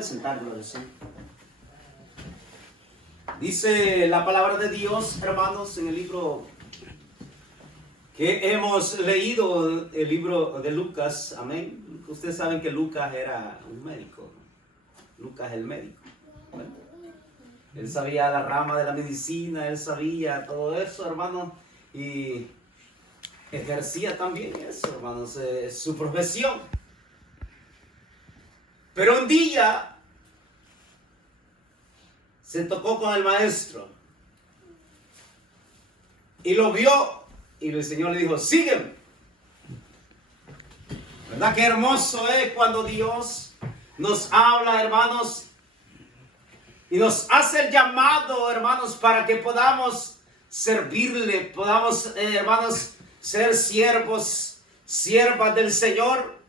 puede sentar, gloria al Señor. Dice la palabra de Dios, hermanos, en el libro que hemos leído, el libro de Lucas, amén. Ustedes saben que Lucas era un médico. Lucas el médico. Bueno, él sabía la rama de la medicina, él sabía todo eso, hermanos, y ejercía también eso, hermanos, su profesión. Pero un día se tocó con el maestro y lo vio y el Señor le dijo, sígueme. ¿Verdad qué hermoso es cuando Dios nos habla, hermanos, y nos hace el llamado, hermanos, para que podamos servirle, podamos, hermanos, ser siervos, siervas del Señor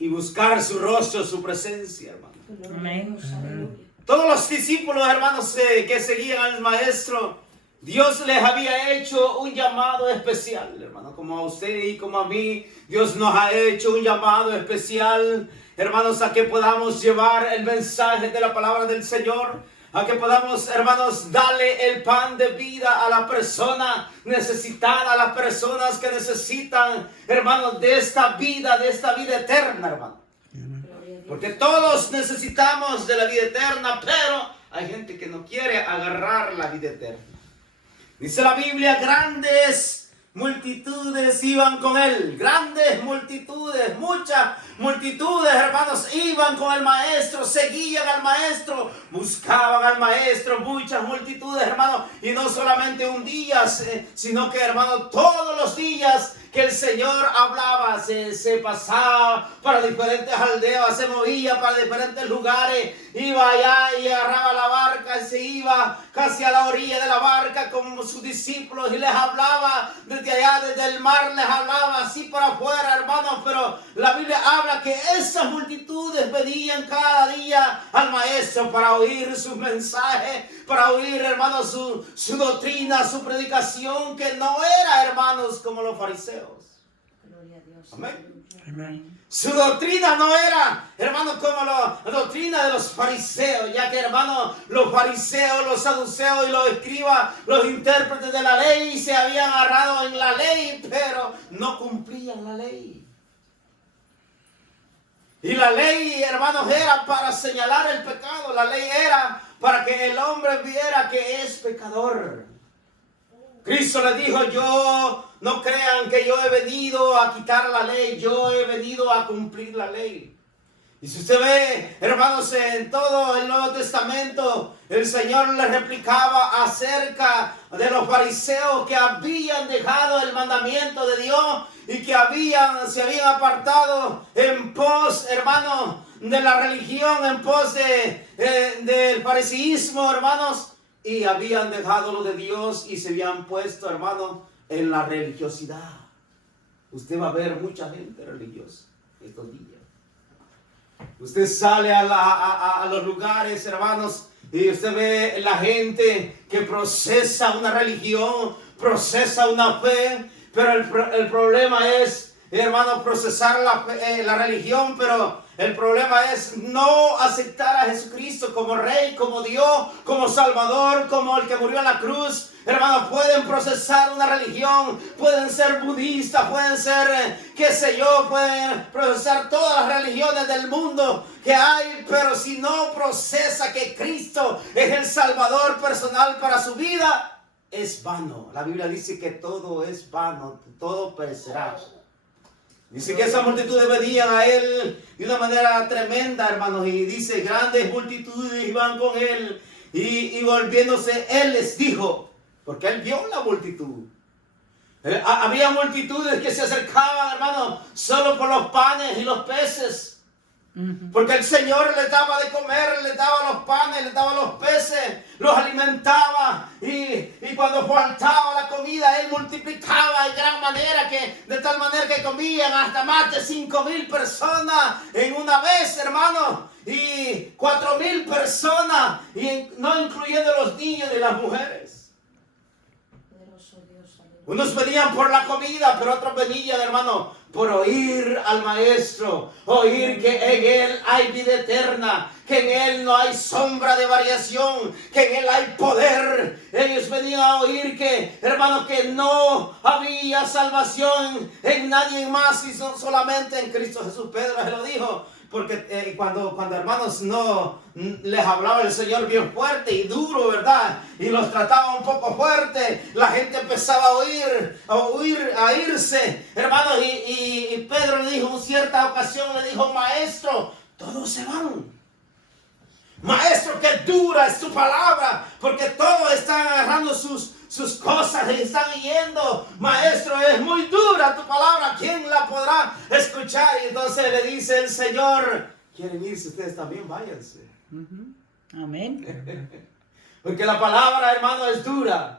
y buscar su rostro, su presencia, hermanos? Amén. Todos los discípulos, hermanos, que seguían al maestro, Dios les había hecho un llamado especial, hermano, como a usted y como a mí. Dios nos ha hecho un llamado especial, hermanos, a que podamos llevar el mensaje de la palabra del Señor, a que podamos, hermanos, darle el pan de vida a la persona necesitada, a las personas que necesitan, hermanos, de esta vida eterna, hermano. Porque todos necesitamos de la vida eterna, pero hay gente que no quiere agarrar la vida eterna. Dice la Biblia, grandes multitudes iban con él. Grandes multitudes, muchas multitudes, hermanos, iban con el maestro, seguían al maestro, buscaban al maestro, muchas multitudes, hermanos. Y no solamente un día, sino que, hermanos, todos los días que el Señor hablaba, se pasaba para diferentes aldeas, se movía para diferentes lugares, iba allá y agarraba la barca y se iba casi a la orilla de la barca con sus discípulos y les hablaba desde allá, desde el mar, les hablaba así para afuera, hermanos. Pero la Biblia habla que esas multitudes venían cada día al maestro para oír sus mensajes, para oír, hermanos, su doctrina, su predicación, que no era, hermanos, como los fariseos. Gloria a Dios. Amén. Amén. Su doctrina no era, hermanos, como la doctrina de los fariseos, ya que, hermanos, los fariseos, los saduceos y los escribas, los intérpretes de la ley, se habían agarrado en la ley, pero no cumplían la ley. Y la ley, hermanos, era para señalar el pecado. La ley era para que el hombre viera que es pecador. Cristo le dijo, no crean que yo he venido a quitar la ley, yo he venido a cumplir la ley. Y si usted ve, hermanos, en todo el Nuevo Testamento, el Señor le replicaba acerca de los fariseos que habían dejado el mandamiento de Dios y que se habían apartado en pos, hermanos, de la religión, en pos del fariseísmo, hermanos, y habían dejado lo de Dios y se habían puesto, hermanos, en la religiosidad. Usted va a ver mucha gente religiosa estos días. Usted sale a los lugares, hermanos, y usted ve la gente que procesa una religión, procesa una fe, pero el problema es, hermanos, procesar la religión, pero el problema es no aceptar a Jesucristo como Rey, como Dios, como Salvador, como el que murió en la cruz. Hermanos, pueden procesar una religión, pueden ser budistas, pueden ser, pueden procesar todas las religiones del mundo que hay, pero si no procesa que Cristo es el Salvador personal para su vida, es vano. La Biblia dice que todo es vano, todo perecerá. Dice que esas multitudes venían a él de una manera tremenda, hermanos, y dice, grandes multitudes iban con él, y volviéndose, él les dijo, porque él vio la multitud. Había multitudes que se acercaban, hermanos, solo por los panes y los peces. Porque el Señor les daba de comer, les daba los panes, les daba los peces, los alimentaba, y cuando faltaba la comida, Él multiplicaba de gran manera, de tal manera que comían hasta más de 5,000 personas en una vez, hermanos, y 4,000 personas, y no incluyendo los niños y las mujeres. Poderoso Dios, aleluya. Unos venían por la comida, pero otros venían, hermano, por oír al Maestro, oír que en Él hay vida eterna, que en Él no hay sombra de variación, que en Él hay poder. Ellos venían a oír que, hermano, que no había salvación en nadie más, y solamente en Cristo Jesús. Pedro se lo dijo. Porque cuando hermanos no les hablaba el Señor bien fuerte y duro, ¿verdad? Y los trataba un poco fuerte, la gente empezaba a irse, hermanos. Y Pedro le dijo en cierta ocasión, le dijo: Maestro, todos se van. Maestro, qué dura es tu palabra, porque todos están agarrando sus cosas y están yendo. Maestro, es muy dura tu palabra, ¿quién la podrá escuchar? Y entonces le dice el Señor: ¿quieren irse ustedes también? Váyanse. Amén. Porque la palabra, hermano, es dura.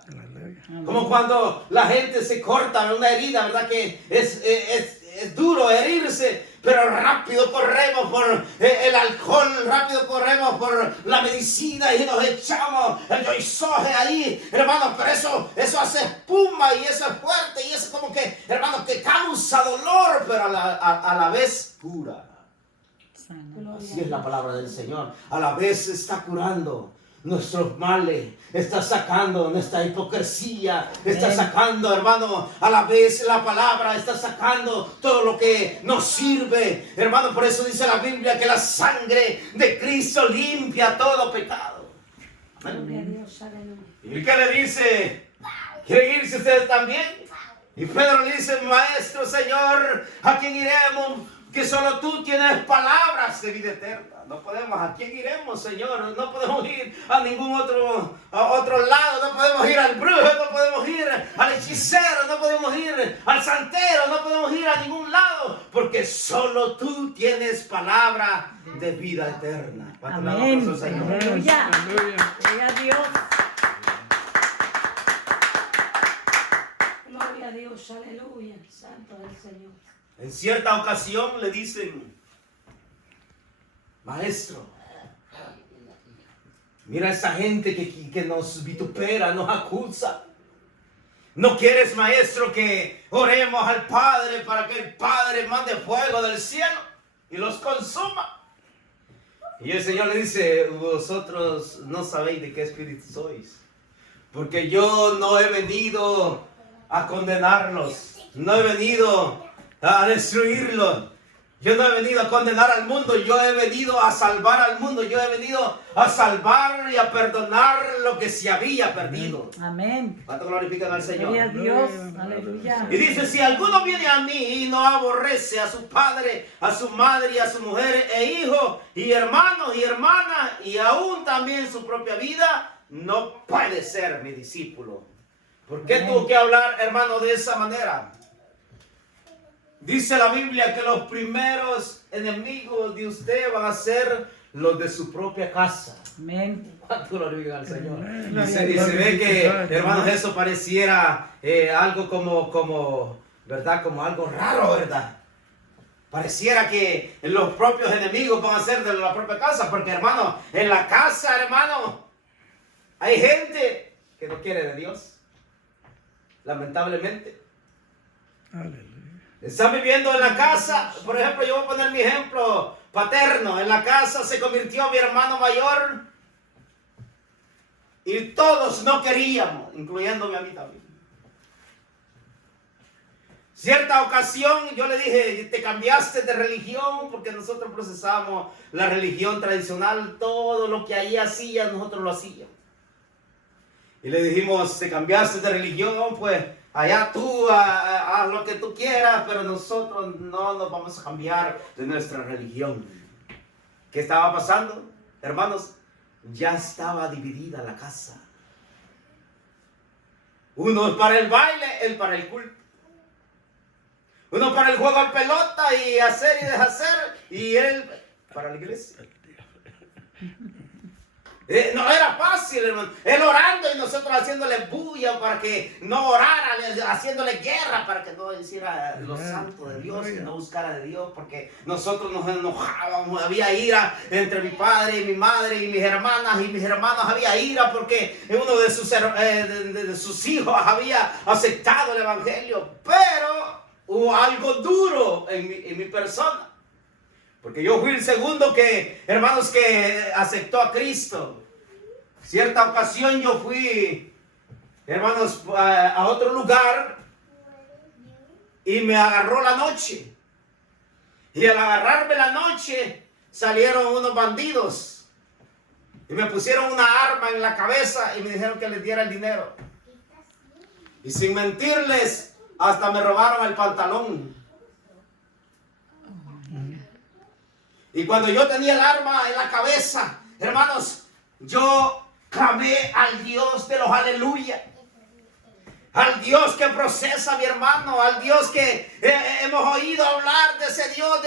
Como cuando la gente se corta en una herida, ¿verdad? Que es duro herirse, pero rápido corremos por el alcohol, rápido corremos por la medicina y nos echamos el yoisoje ahí, hermano. Pero eso hace espuma y eso es fuerte y eso como que, hermano, que causa dolor, pero a la vez cura. Así es la palabra del Señor. A la vez está curando nuestros males, está sacando nuestra hipocresía, está sacando, hermano, a la vez la palabra está sacando todo lo que nos sirve, hermano. Por eso dice la Biblia que la sangre de Cristo limpia todo pecado. Amén. ¿Y qué le dice? ¿Quieren irse ustedes también? Y Pedro le dice: Maestro, Señor, ¿a quién iremos? Que solo tú tienes palabras de vida eterna. No podemos, ¿a quién iremos, Señor? No podemos ir a ningún otro lado. No podemos ir al brujo, no podemos ir al hechicero, no podemos ir al santero, no podemos ir a ningún lado, porque solo tú tienes palabra de vida eterna. Amén. Aleluya. Gloria a Dios. Gloria a Dios. Aleluya. Santo es el Señor. En cierta ocasión le dicen: Maestro, mira esa gente que nos vitupera, nos acusa. ¿No quieres, Maestro, que oremos al Padre para que el Padre mande fuego del cielo y los consuma? Y el Señor le dice: vosotros no sabéis de qué espíritu sois, porque yo no he venido a condenarlos, no he venido a destruirlo. Yo no he venido a condenar al mundo, yo he venido a salvar al mundo, yo he venido a salvar y a perdonar lo que se había perdido. Amén. ¿Cuánto glorifican al Señor? Gloria a Dios. Aleluya. Y dice: si alguno viene a mí y no aborrece a su padre, a su madre y a su mujer e hijo y hermanos y hermanas y aún también su propia vida, no puede ser mi discípulo. ¿Por qué tuvo que hablar, hermano, de esa manera? Dice la Biblia que los primeros enemigos de usted van a ser los de su propia casa. Amén. ¿Cuánto glorifica al Señor? Y se ve que, hermanos, eso pareciera algo como, ¿verdad? Como algo raro, ¿verdad? Pareciera que los propios enemigos van a ser de la propia casa. Porque, hermano, en la casa, hermano, hay gente que no quiere de Dios. Lamentablemente. Aleluya. Están viviendo en la casa. Por ejemplo, yo voy a poner mi ejemplo paterno. En la casa se convirtió mi hermano mayor y todos no queríamos, incluyéndome a mí también. Cierta ocasión yo le dije: te cambiaste de religión, porque nosotros procesamos la religión tradicional. Todo lo que ahí hacía, nosotros lo hacíamos. Y le dijimos: te cambiaste de religión, pues allá tú haz lo que tú quieras, pero nosotros no nos vamos a cambiar de nuestra religión. ¿Qué estaba pasando, hermanos? Ya estaba dividida la casa. Uno para el baile, él para el culto. Uno para el juego de pelota y hacer y deshacer, y él para la iglesia. No era fácil, hermano. Él orando y nosotros haciéndole bulla para que no orara, haciéndole guerra para que no hiciera lo santo de Dios, que no buscara de Dios, porque nosotros nos enojábamos. Había ira entre mi padre y mi madre y mis hermanas y mis hermanos. Había ira porque uno de sus hijos había aceptado el evangelio. Pero hubo algo duro en mi persona. Porque yo fui el segundo hermanos, que aceptó a Cristo. Cierta ocasión yo fui, hermanos, a otro lugar y me agarró la noche. Y al agarrarme la noche salieron unos bandidos y me pusieron una arma en la cabeza y me dijeron que les diera el dinero. Y sin mentirles, hasta me robaron el pantalón. Y cuando yo tenía el arma en la cabeza, hermanos, yo clamé al Dios de los aleluya. Al Dios que procesa, mi hermano, al Dios que hemos oído hablar de ese Dios,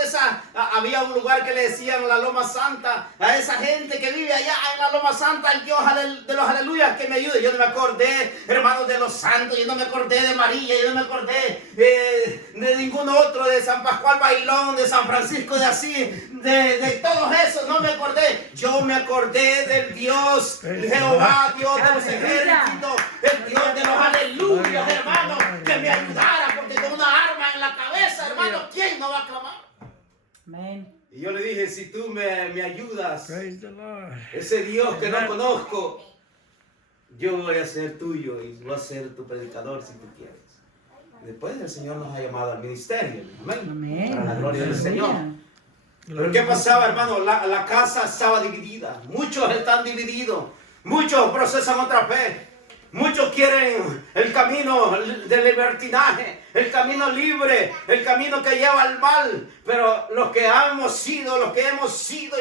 había un lugar que le decían la Loma Santa, a esa gente que vive allá en la Loma Santa, el Dios de los aleluyas que me ayude. Yo no me acordé, hermanos, de los santos, yo no me acordé de María, yo no me acordé de ningún otro, de San Pascual Bailón, de San Francisco de Asís, de todos esos, no me acordé. Yo me acordé del Dios Jehová, Dios de los ejércitos, el Dios de los aleluyas. Hermano, que me ayudara, porque con una arma en la cabeza, hermano, ¿quién no va a clamar? Amén. Y yo le dije, si tú me ayudas, ese Dios que no conozco, yo voy a ser tuyo y voy a ser tu predicador si tú quieres. Después el Señor nos ha llamado al ministerio. Amén. Amén. Para la gloria del Señor. Pero ¿qué pasaba, hermano? La casa estaba dividida. Muchos están divididos. Muchos procesan otra fe. Muchos quieren el camino del libertinaje, el camino libre, el camino que lleva al mal. Pero los que hemos sido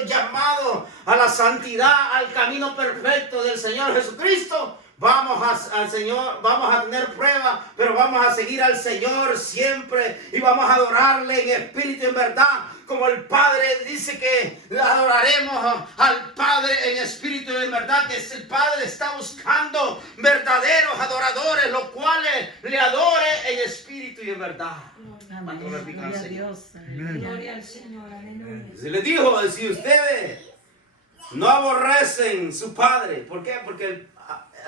llamados a la santidad, al camino perfecto del Señor Jesucristo, vamos al Señor, vamos a tener pruebas, pero vamos a seguir al Señor siempre y vamos a adorarle en espíritu y en verdad. Como el Padre dice que adoraremos al Padre en espíritu y en verdad, que el Padre está buscando verdaderos adoradores, los cuales le adore en espíritu y en verdad. Amén. Gloria a Dios. Gloria al Señor. Aleluya. Se les dijo, si ustedes no aborrecen su Padre, ¿por qué? Porque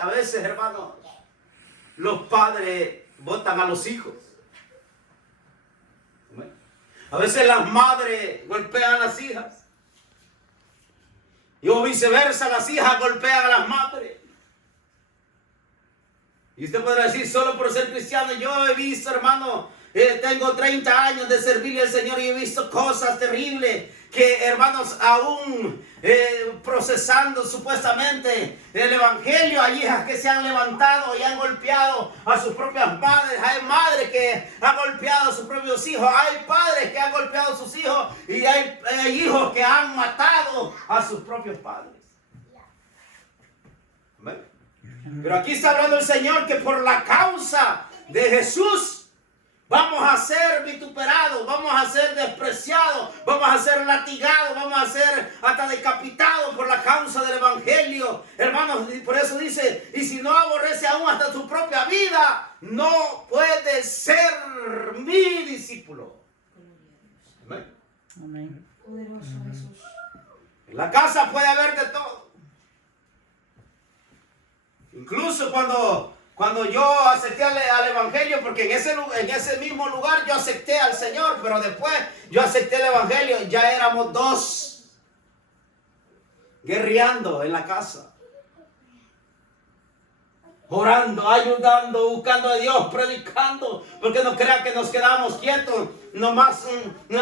a veces, hermanos, los padres botan a los hijos. A veces las madres golpean a las hijas. Y o viceversa, las hijas golpean a las madres. Y usted podrá decir, solo por ser cristiano, yo he visto, hermano, tengo 30 años de servirle al Señor y he visto cosas terribles que, hermanos, aún procesando supuestamente el evangelio, hay hijas que se han levantado y han golpeado a sus propias madres. Hay madres que han golpeado a sus propios hijos. Hay padres que han golpeado a sus hijos y hay hijos que han matado a sus propios padres. ¿Ven? Pero aquí está hablando el Señor que por la causa de Jesús vamos a ser vituperados, vamos a ser despreciados, vamos a ser latigados, vamos a ser hasta decapitados por la causa del evangelio. Hermanos, por eso dice, y si no aborrece aún hasta su propia vida, no puede ser mi discípulo. Amén. Amén. Poderoso Jesús. En la casa puede haber de todo. Incluso cuando yo acepté al evangelio, porque en ese mismo lugar yo acepté al Señor, pero después yo acepté el evangelio, ya éramos dos guerreando en la casa, orando, ayudando, buscando a Dios, predicando, porque no crean que nos quedamos quietos. Nomás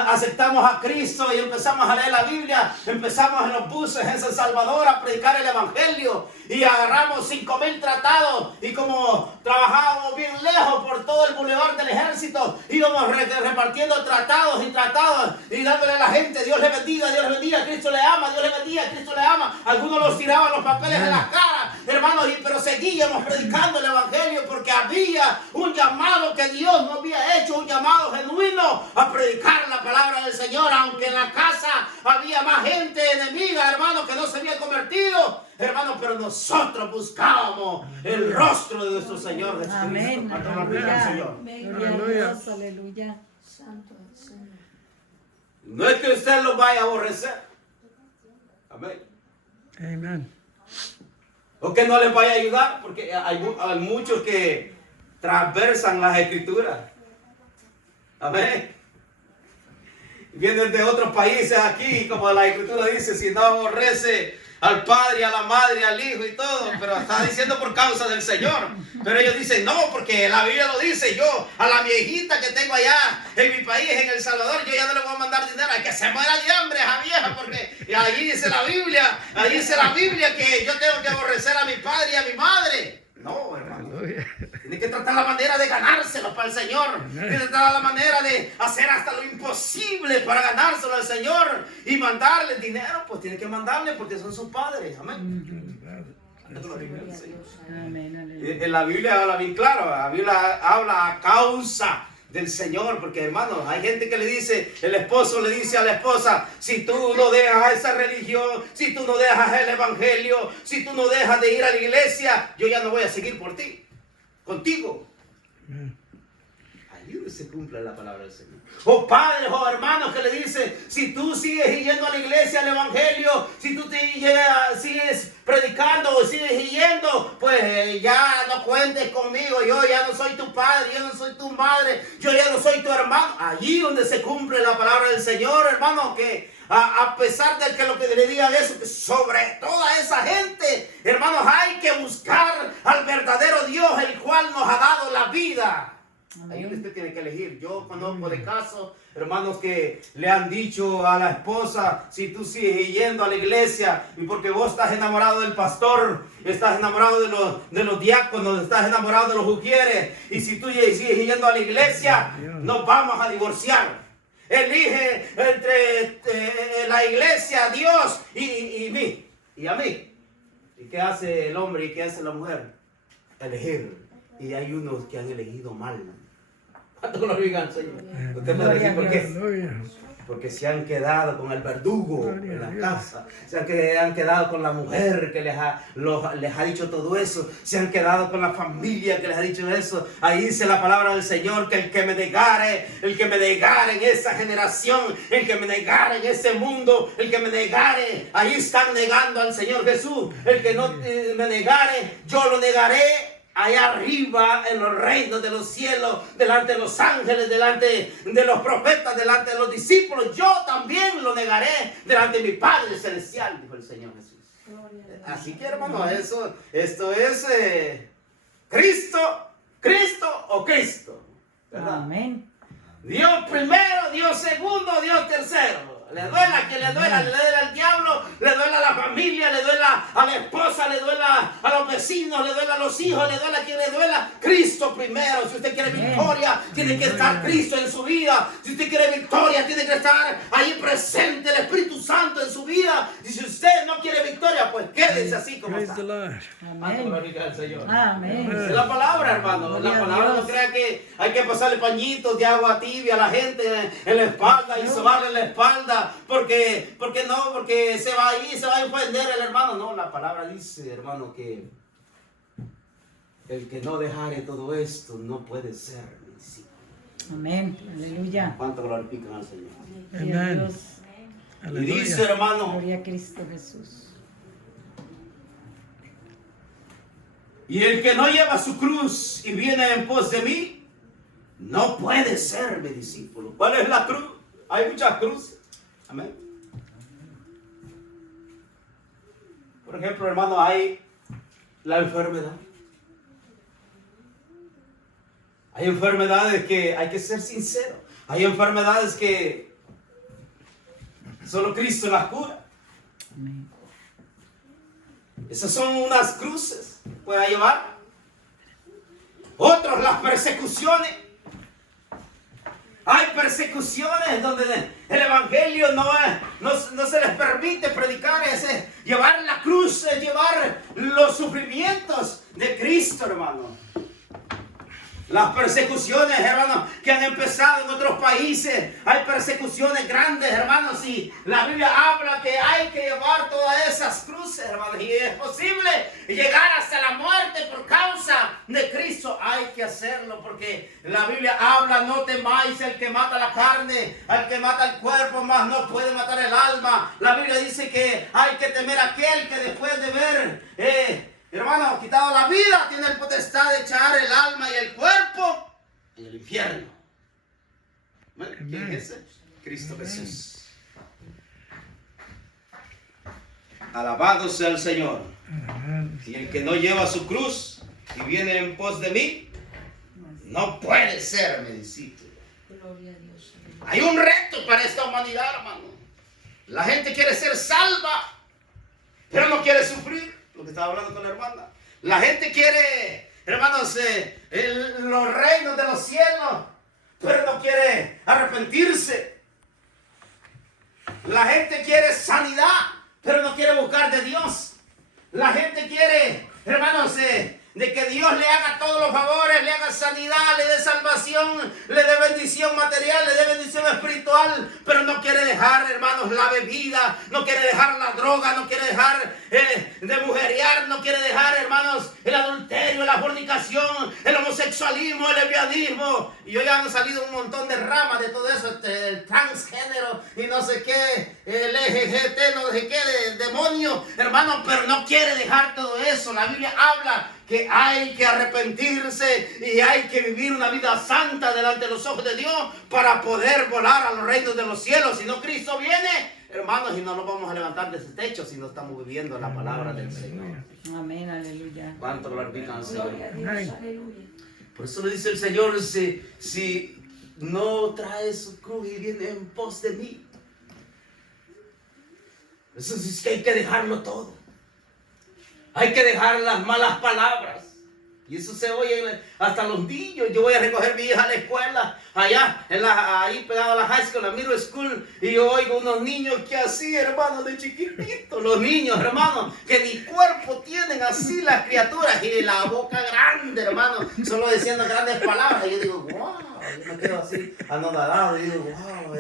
aceptamos a Cristo y empezamos a leer la Biblia, empezamos en los buses en San Salvador a predicar el evangelio y agarramos 5,000 tratados y como trabajábamos bien lejos por todo el bulevar del ejército, íbamos repartiendo tratados y dándole a la gente, Dios le bendiga, Cristo le ama, Dios le bendiga, Cristo le ama. Algunos los tiraban los papeles de las caras, hermanos, pero seguíamos predicando el evangelio porque había un llamado que Dios nos había hecho, un llamado genuino a predicar la palabra del Señor, aunque en la casa había más gente enemiga, hermanos, que no se habían convertido, hermano, pero nosotros buscábamos el rostro de nuestro Señor Jesucristo. Amén. ¿Cuánto glorifican al Señor? Gloria a Dios, aleluya. Santo el Señor. No es que usted lo vaya a aborrecer. Amén. Amen. O que no les vaya a ayudar, porque hay muchos que transversan las escrituras. Amén. Vienen de otros países aquí, como la escritura dice, si no aborrece al padre, a la madre, al hijo y todo, pero está diciendo por causa del Señor. Pero ellos dicen, no, porque la Biblia lo dice. Yo, a la viejita que tengo allá en mi país, en El Salvador, yo ya no le voy a mandar dinero, hay que se muera de hambre esa vieja, porque allí dice la Biblia que yo tengo que aborrecer a mi padre y a mi madre. No, hermano. Tiene que tratar la manera de ganárselo para el Señor. Tiene que tratar la manera de hacer hasta lo imposible para ganárselo al Señor y mandarle dinero. Pues tiene que mandarle porque son sus padres. Amén. Amén, aleluya. En la Biblia habla bien claro. La Biblia habla a causa del Señor, porque hermano, hay gente que le dice, el esposo le dice a la esposa, si tú no dejas esa religión, si tú no dejas el evangelio, si tú no dejas de ir a la iglesia, yo ya no voy a seguir por ti, contigo. Ahí donde se cumple la palabra del Señor. O padres o hermanos que le dicen, si tú sigues yendo a la iglesia, al evangelio, si tú sigues predicando o sigues yendo, pues ya no cuentes conmigo, yo ya no soy tu padre, yo no soy tu madre, yo ya no soy tu hermano. Allí donde se cumple la palabra del Señor, hermano, que a pesar de que lo que le digan eso, que sobre toda esa gente, hermanos, hay que buscar al verdadero Dios, el cual nos ha dado la vida. Ahí usted tiene que elegir. Yo conozco de casos, hermanos, que le han dicho a la esposa, si tú sigues yendo a la iglesia y porque vos estás enamorado del pastor, estás enamorado de los diáconos, estás enamorado de los ujieres, y si tú sigues yendo a la iglesia, nos vamos a divorciar. Elige entre la iglesia, Dios y mí, y a mí. ¿Y qué hace el hombre y qué hace la mujer? Elegir. Y hay unos que han elegido mal. ¿Cuánto glorifican al Señor? Usted puede decir por qué. Aleluya. Porque se han quedado con el verdugo en la casa, se han quedado con la mujer que les ha dicho todo eso, se han quedado con la familia que les ha dicho eso. Ahí dice la palabra del Señor que el que me negare en esa generación, el que me negare en ese mundo, el que me negare, ahí están negando al Señor Jesús. El que no me negare, yo lo negaré allá arriba en los reinos de los cielos, delante de los ángeles, delante de los profetas, delante de los discípulos. Yo también lo negaré delante de mi Padre Celestial, dijo el Señor Jesús. Así que, hermano, esto es Cristo o Cristo, ¿verdad? Amén. Dios primero, Dios segundo, Dios tercero. Le duela a quien le duela al diablo, le duela a la familia, le duela a la esposa, le duela a los vecinos, le duela a los hijos, le duela a quien le duela. Cristo primero. Si usted quiere victoria, tiene que estar Cristo en su vida. Si usted quiere victoria, tiene que estar ahí presente el Espíritu Santo en su vida. Y si usted no quiere victoria, pues quédese así como Praise está. the Lord. Amén. Al Señor. Amén. Es la palabra, hermano. Gloria La a palabra Dios. no crea que hay que pasarle pañitos de agua tibia a la gente en la espalda y sobarle la espalda porque se va a ir, se va a ofender el hermano. No, la palabra dice, hermano, que el que no dejare todo esto no puede ser mi discípulo. Amén. Aleluya. ¿Cuánto glorifican al Señor? Gloria a Amén. Dios. Y dice, hermano, Gloria a Cristo Jesús. y el que no lleva su cruz y viene en pos de mí, no puede ser mi discípulo. ¿Cuál es la cruz? Hay muchas cruces. Amén. Por ejemplo, hermano, hay la enfermedad. Hay enfermedades que hay que ser sincero. Hay enfermedades que solo Cristo las cura. Amén. Esas son unas cruces que pueda llevar. Otros, las persecuciones. Hay persecuciones donde el evangelio no se les permite predicar, llevar la cruz, llevar los sufrimientos de Cristo, hermano. Las persecuciones, hermanos, que han empezado en otros países. Hay persecuciones grandes, hermanos. Y la Biblia habla que hay que llevar todas esas cruces, hermanos. Y es posible llegar hasta la muerte por causa de Cristo. Hay que hacerlo porque la Biblia habla: no temáis al que mata la carne, al que mata el cuerpo, mas no puede matar el alma. La Biblia dice que hay que temer a aquel que después de ver... hermano, quitado la vida, tiene el potestad de echar el alma y el cuerpo en el infierno. ¿Quién es ese? Cristo Jesús. Alabado sea el Señor. Y el que no lleva su cruz y viene en pos de mí, no puede ser mi discípulo. Gloria a Dios. Hay un reto para esta humanidad, hermano. La gente quiere ser salva, pero no quiere sufrir. Lo que estaba hablando con la hermana. La gente quiere, hermanos, los reinos de los cielos, pero no quiere arrepentirse. La gente quiere sanidad, pero no quiere buscar de Dios. La gente quiere, hermanos, de que Dios le haga todos los favores, le haga sanidad, le dé salvación, le dé bendición material, le dé bendición espiritual, pero no quiere dejar, hermanos, la bebida, no quiere dejar la droga, no quiere dejar de mujerear, no quiere dejar, hermanos, el adulterio, la fornicación, el homosexualismo, el lesbianismo. Y hoy han salido un montón de ramas de todo eso, el transgénero y no sé qué, el LGBT, no sé qué, de demonio, hermanos, pero no quiere dejar todo eso. La Biblia habla que hay que arrepentirse y hay que vivir una vida santa delante de los ojos de Dios para poder volar a los reinos de los cielos. Si no, Cristo viene, hermanos, y no nos vamos a levantar de ese techo si no estamos viviendo la palabra del Señor. Amén, aleluya. ¿Cuánto glorifican al Señor? Gloria a Dios. Aleluya. Por eso le dice el Señor: si no trae su cruz y viene en pos de mí. Eso es que hay que dejarlo todo. Hay que dejar las malas palabras. Y eso se oye hasta los niños. Yo voy a recoger a mi hija a la escuela, allá, ahí pegado a la high school, la middle school, y yo oigo unos niños que así, hermano, de chiquititos. Los niños, hermano, que ni cuerpo tienen, así las criaturas, y la boca grande, hermano, solo diciendo grandes palabras. Y yo digo, wow, yo me quedo así anonadado, y digo, wow,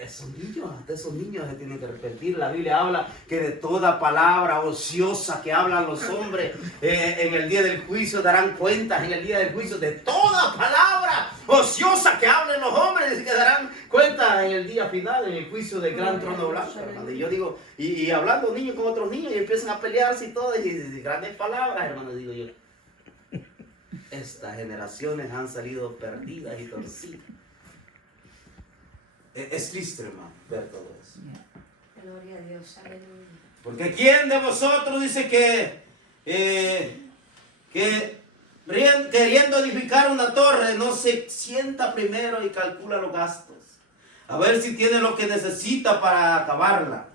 esos niños se tienen que arrepentir. La Biblia habla que de toda palabra ociosa que hablan los hombres en el día del juicio darán cuentas. En el día del juicio, de toda palabra ociosa que hablen los hombres, que darán cuenta en el día final, en el juicio del gran trono blanco, hermano. Y yo digo, y hablando niños con otros niños, y empiezan a pelearse y todo, y grandes palabras, hermano. Digo yo, estas generaciones han salido perdidas y torcidas. Es triste, hermano, ver todo eso. Gloria a Dios. Aleluya. Porque ¿quién de vosotros dice que queriendo edificar una torre no se sienta primero y calcula los gastos? A ver si tiene lo que necesita para acabarla.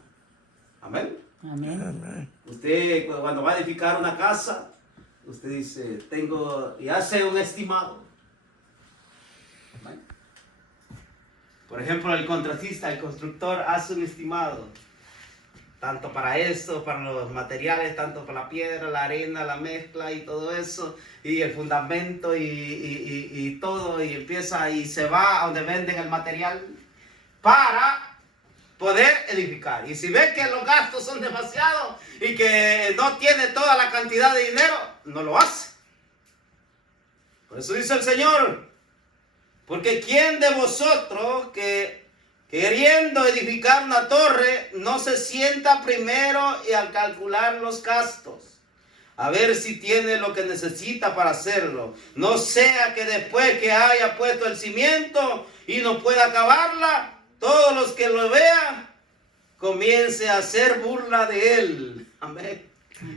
Amén. Amén. Usted cuando va a edificar una casa, usted dice, y hace un estimado. Amén. Por ejemplo, el contratista, el constructor hace un estimado. Tanto para eso, para los materiales, tanto para la piedra, la arena, la mezcla y todo eso, y el fundamento y todo, y empieza y se va a donde venden el material para poder edificar. Y si ve que los gastos son demasiados y que no tiene toda la cantidad de dinero, no lo hace. Por eso dice el Señor, porque ¿quién de vosotros que queriendo edificar una torre no se sienta primero y al calcular los gastos, a ver si tiene lo que necesita para hacerlo? No sea que después que haya puesto el cimiento y no pueda acabarla, todos los que lo vean comience a hacer burla de él. Amén.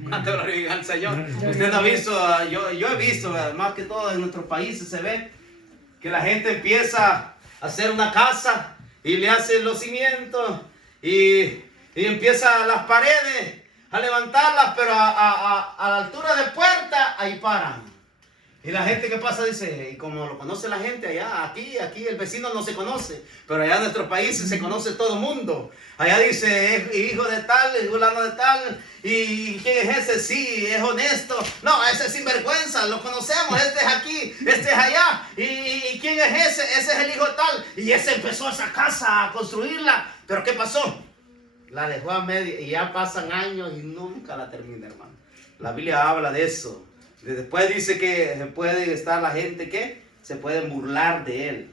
Cuánto gloria al Señor. Usted no ha visto, yo he visto, más que todo en nuestros países se ve que la gente empieza a hacer una casa y le hacen los cimientos y empieza las paredes a levantarlas, pero a la altura de puerta ahí paran. Y la gente que pasa dice, y como lo conoce la gente allá, aquí el vecino no se conoce, pero allá en nuestro país se conoce todo el mundo. Allá dice, es hijo de tal, es fulano de tal, y ¿quién es ese? Sí, es honesto. No, ese es sinvergüenza, lo conocemos, este es aquí, este es allá. ¿Y quién es ese? Ese es el hijo tal. Y ese empezó esa casa a construirla, pero ¿qué pasó? La dejó a medio y ya pasan años y nunca la termina, hermano. La Biblia habla de eso. Después dice que puede estar la gente que se pueden burlar de él.